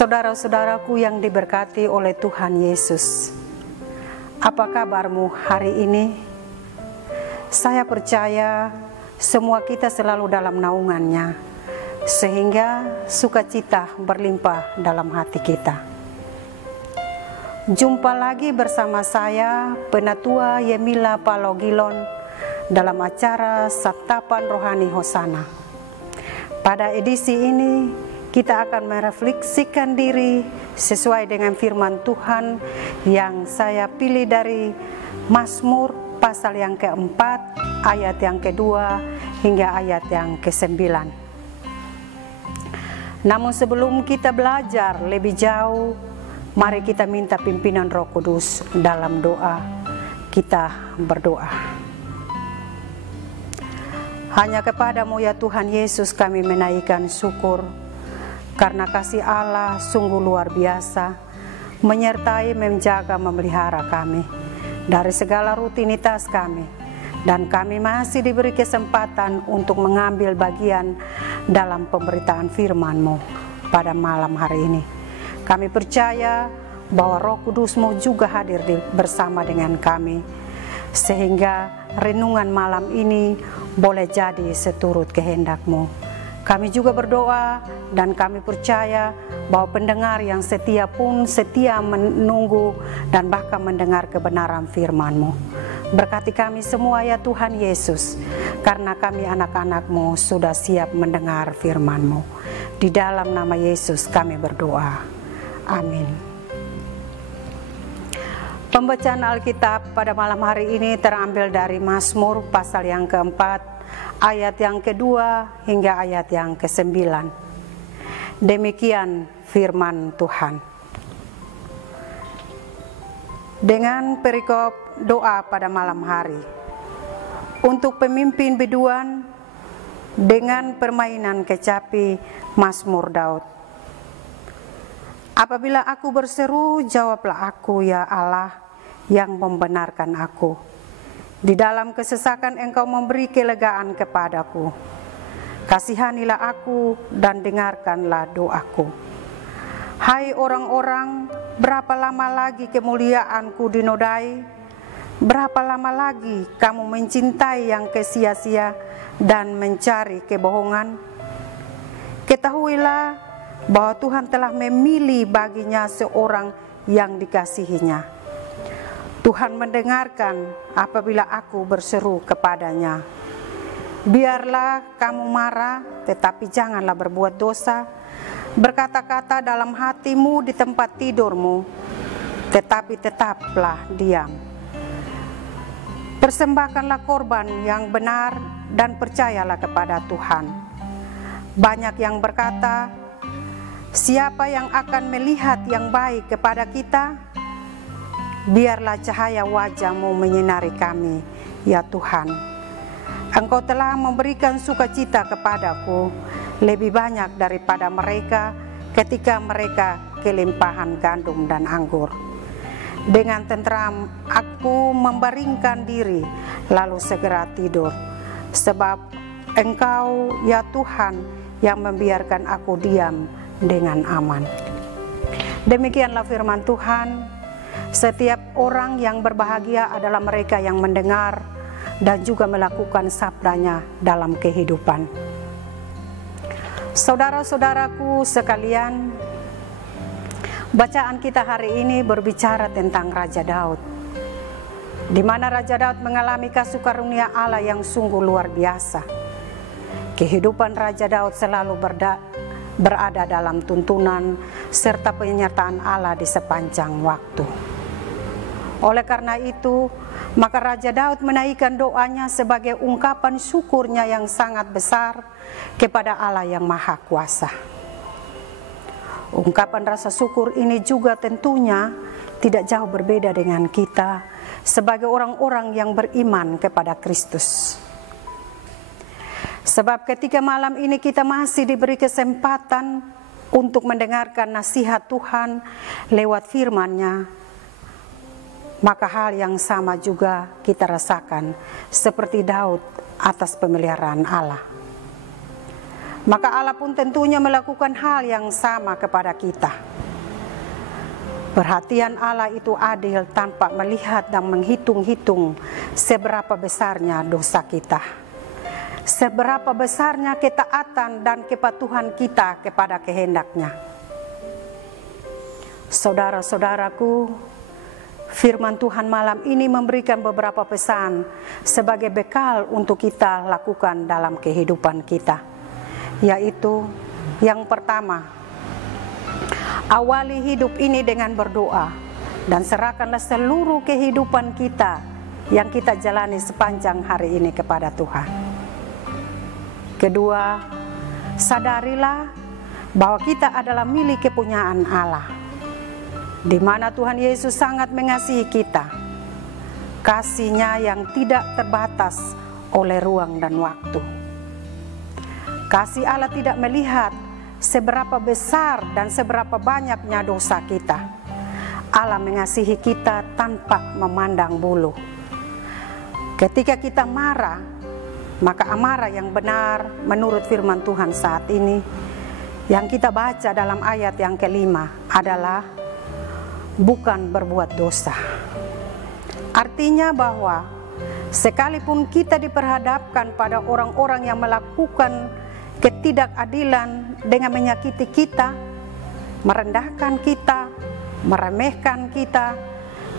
Saudara-saudaraku yang diberkati oleh Tuhan Yesus, apa kabarmu hari ini? Saya percaya semua kita selalu dalam naungannya, sehingga sukacita berlimpah dalam hati kita. Jumpa lagi bersama saya, Penatua Yemila Palogilon, dalam acara Santapan Rohani Hosana. Pada edisi ini, kita akan merefleksikan diri sesuai dengan firman Tuhan yang saya pilih dari Mazmur pasal yang keempat, ayat yang kedua hingga ayat yang ke-9. Namun sebelum kita belajar lebih jauh, mari kita minta pimpinan Roh Kudus dalam doa. Kita berdoa. Hanya kepadamu ya Tuhan Yesus kami menaikkan syukur, karena kasih Allah sungguh luar biasa, menyertai, menjaga, memelihara kami dari segala rutinitas kami. Dan kami masih diberi kesempatan untuk mengambil bagian dalam pemberitaan firman-Mu pada malam hari ini. Kami percaya bahwa Roh Kudus-Mu juga hadir bersama dengan kami, sehingga renungan malam ini boleh jadi seturut kehendak-Mu. Kami juga berdoa dan kami percaya bahwa pendengar yang setia pun setia menunggu dan bahkan mendengar kebenaran firman-Mu. Berkati kami semua ya Tuhan Yesus, karena kami anak-anak-Mu sudah siap mendengar firman-Mu. Di dalam nama Yesus kami berdoa. Amin. Pembacaan Alkitab pada malam hari ini terambil dari Mazmur pasal yang keempat, ayat yang kedua hingga ayat yang ke-9. Demikian firman Tuhan. Dengan perikop doa pada malam hari, untuk pemimpin biduan dengan permainan kecapi, Mazmur Daud. Apabila aku berseru, jawablah aku ya Allah yang membenarkan aku. Di dalam kesesakan Engkau memberi kelegaan kepadaku. Kasihanilah aku dan dengarkanlah doaku. Hai orang-orang, berapa lama lagi kemuliaanku dinodai? Berapa lama lagi kamu mencintai yang kesia-sia dan mencari kebohongan? Ketahuilah bahwa Tuhan telah memilih baginya seorang yang dikasihinya. Tuhan mendengarkan apabila aku berseru kepadanya. Biarlah kamu marah, tetapi janganlah berbuat dosa. Berkata-kata dalam hatimu di tempat tidurmu, tetapi tetaplah diam. Persembahkanlah korban yang benar dan percayalah kepada Tuhan. Banyak yang berkata, siapa yang akan melihat yang baik kepada kita? Biarlah cahaya wajah-Mu menyinari kami, ya Tuhan. Engkau telah memberikan sukacita kepadaku lebih banyak daripada mereka ketika mereka kelimpahan gandum dan anggur. Dengan tenteram aku membaringkan diri, lalu segera tidur. Sebab Engkau, ya Tuhan, yang membiarkan aku diam dengan aman. Demikianlah firman Tuhan. Setiap orang yang berbahagia adalah mereka yang mendengar dan juga melakukan sabdanya dalam kehidupan. Saudara-saudaraku sekalian, bacaan kita hari ini berbicara tentang Raja Daud, di mana Raja Daud mengalami kasih karunia Allah yang sungguh luar biasa. Kehidupan Raja Daud selalu berada dalam tuntunan serta penyertaan Allah di sepanjang waktu. Oleh karena itu, maka Raja Daud menaikkan doanya sebagai ungkapan syukurnya yang sangat besar kepada Allah yang Maha Kuasa. Ungkapan rasa syukur ini juga tentunya tidak jauh berbeda dengan kita sebagai orang-orang yang beriman kepada Kristus. Sebab ketika malam ini kita masih diberi kesempatan untuk mendengarkan nasihat Tuhan lewat firman-Nya, maka hal yang sama juga kita rasakan seperti Daud atas pemeliharaan Allah. maka Allah pun tentunya melakukan hal yang sama kepada kita. Perhatian Allah itu adil tanpa melihat dan menghitung-hitung seberapa besarnya dosa kita, seberapa besarnya ketaatan dan kepatuhan kita kepada kehendak-Nya. Saudara-saudaraku, firman Tuhan malam ini memberikan beberapa pesan sebagai bekal untuk kita lakukan dalam kehidupan kita, yaitu yang pertama, awali hidup ini dengan berdoa dan serahkanlah seluruh kehidupan kita yang kita jalani sepanjang hari ini kepada Tuhan. Kedua, sadarilah bahwa kita adalah milik kepunyaan Allah, di mana Tuhan Yesus sangat mengasihi kita. Kasih-Nya yang tidak terbatas oleh ruang dan waktu. Kasih Allah tidak melihat seberapa besar dan seberapa banyaknya dosa kita. Allah mengasihi kita tanpa memandang bulu. Ketika kita marah, maka amarah yang benar menurut firman Tuhan saat ini yang kita baca dalam ayat yang kelima adalah bukan berbuat dosa. Artinya bahwa sekalipun kita diperhadapkan pada orang-orang yang melakukan ketidakadilan dengan menyakiti kita, merendahkan kita, meremehkan kita,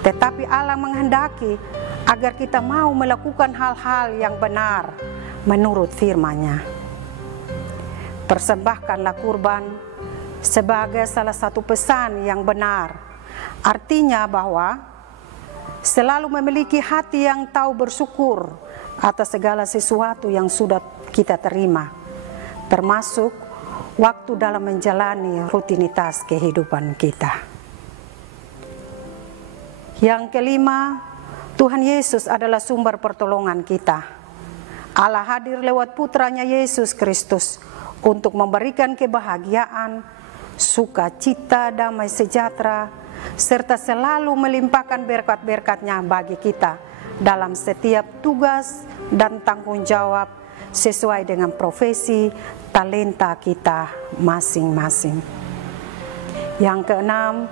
tetapi Allah menghendaki agar kita mau melakukan hal-hal yang benar menurut firman-Nya. Persembahkanlah kurban sebagai salah satu pesan yang benar. Artinya bahwa selalu memiliki hati yang tahu bersyukur atas segala sesuatu yang sudah kita terima, termasuk waktu dalam menjalani rutinitas kehidupan kita. Yang kelima, Tuhan Yesus adalah sumber pertolongan kita. Allah hadir lewat putranya Yesus Kristus untuk memberikan kebahagiaan, sukacita, damai sejahtera, serta selalu melimpahkan berkat-berkat-Nya bagi kita dalam setiap tugas dan tanggung jawab sesuai dengan profesi, talenta kita masing-masing. Yang keenam,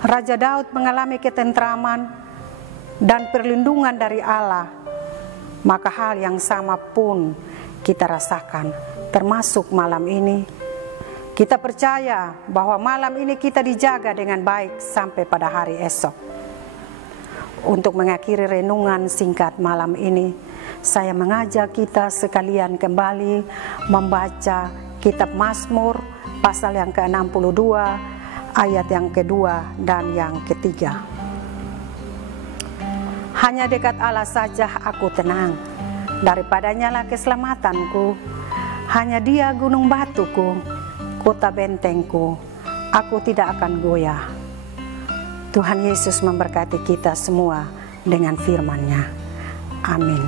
Raja Daud mengalami ketentraman dan perlindungan dari Allah, maka hal yang sama pun kita rasakan, termasuk malam ini. Kita percaya bahwa malam ini kita dijaga dengan baik sampai pada hari esok. Untuk mengakhiri renungan singkat malam ini, saya mengajak kita sekalian kembali membaca kitab Mazmur pasal yang ke-62, ayat yang kedua dan yang ketiga. Hanya dekat Allah saja aku tenang, daripadanya lah keselamatanku. Hanya Dia gunung batuku, kota bentengku, aku tidak akan goyah. Tuhan Yesus memberkati kita semua dengan firman-Nya. Amin.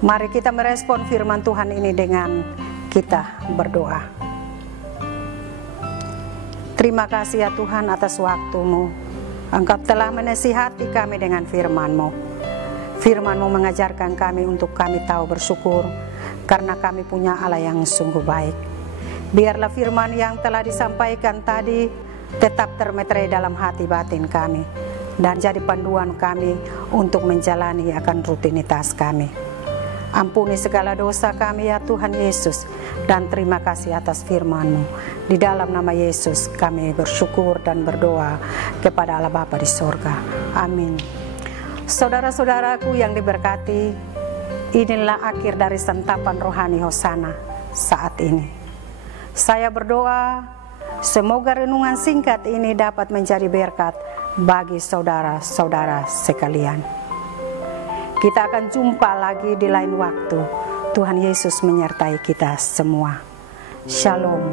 Mari kita merespon firman Tuhan ini dengan kita berdoa. Terima kasih ya Tuhan atas waktu-Mu. Engkau telah menasihati kami dengan firman-Mu. Firman-Mu mengajarkan kami untuk kami tahu bersyukur karena kami punya Allah yang sungguh baik. Biarlah firman yang telah disampaikan tadi tetap termeterai dalam hati batin kami dan jadi panduan kami untuk menjalani akan rutinitas kami. Ampuni segala dosa kami ya Tuhan Yesus, dan terima kasih atas firman-Mu. Di dalam nama Yesus kami bersyukur dan berdoa kepada Allah Bapa di sorga. Amin. Saudara-saudaraku yang diberkati, inilah akhir dari santapan rohani Hosana saat ini. Saya berdoa semoga renungan singkat ini dapat menjadi berkat bagi saudara-saudara sekalian. Kita akan jumpa lagi di lain waktu. Tuhan Yesus menyertai kita semua. Shalom.